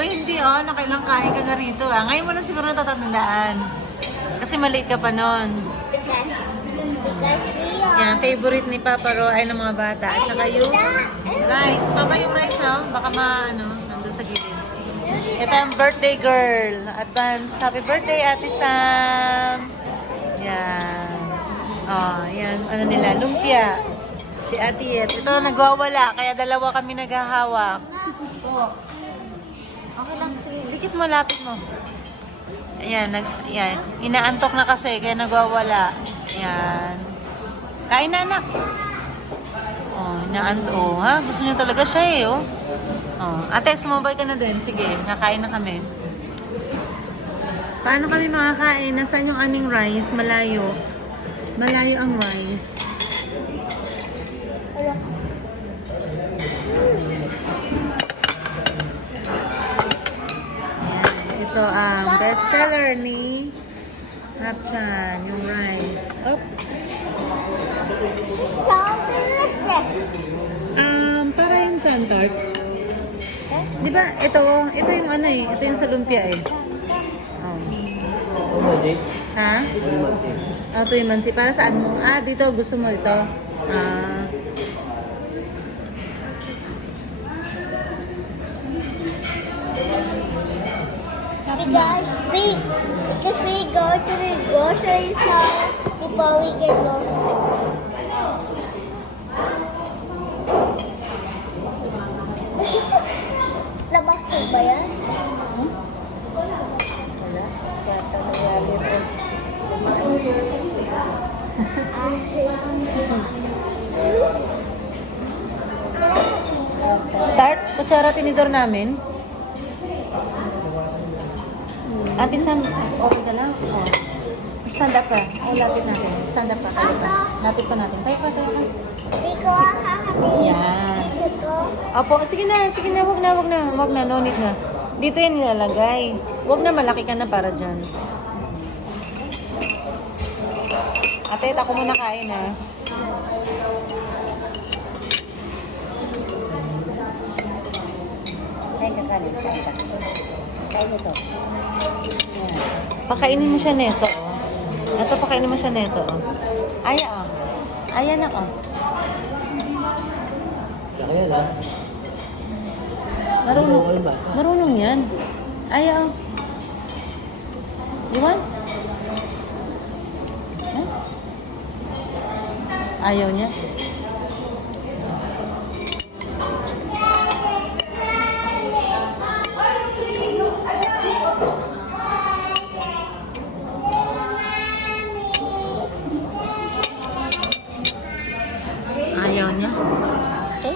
Uy, hindi oh. Nakailang kain ka na rito ah. Ngayon mo lang siguro natatandaan. Kasi maliit ka pa nun. Because we are. Yan, favorite ni Papa Ro ay ng mga bata. At saka yung rice. Papa, yung rice oh. Baka nandun sa gilid. Ito ang birthday girl. Advance. Happy birthday, Ate Sam. Yan. Oh, yan. Ano nila? Lumpia. Si Ate Yet. Ito, nagwawala. Kaya dalawa kami naghahawak. Ito. Okay lang. Sige, dikit mo, lapit mo. Ayan, yan. Inaantok na kasi, kaya nagwawala. Ayan. Kain na, anak. Oh, inaantok. Oh, ha? Gusto niyo talaga siya eh, oh. Oh. Ate, sumabay ka na din. Sige, nakain na kami. Paano kami makakain? Nasaan yung aming rice? Malayo. Malayo ang rice. Wala. Ito ang bestseller ni Hapchan, yung rice. Oh. So delicious. Para yung santart. Di ba, ito yung ano eh. Ito yung sa lumpia eh. Oh. Ha? Oh, ito yung mansi. Para saan mo? Ah, dito. Gusto mo ito? Ah. Because we go to the grocery store before we can go. Labas ko ba yan? Wala. Kaya nangyari ito. Tart, kutsara tinidor namin. Ate Sam, okay ka lang? Oh. Stand up ka. Oh, lapit natin. Stand up ka. Tayo pa. Lapit pa natin. Tayo pa. Hindi ko hahabi. Yan. Isip ko. Opo, sige na. Wag na. No need na. Dito yan nilalagay. Wag na, malaki ka na para dyan. Ate, ako muna kain ha. Kain ka. Kain ito. Pakainin mo siya neto, oh. Ito, pakainin mo siya neto, oh. Aya, oh. Aya na, oh. Kaya lang. Marunong yan. Aya, oh. You want? Huh? Ayaw niya. Ayaw niya. Okay.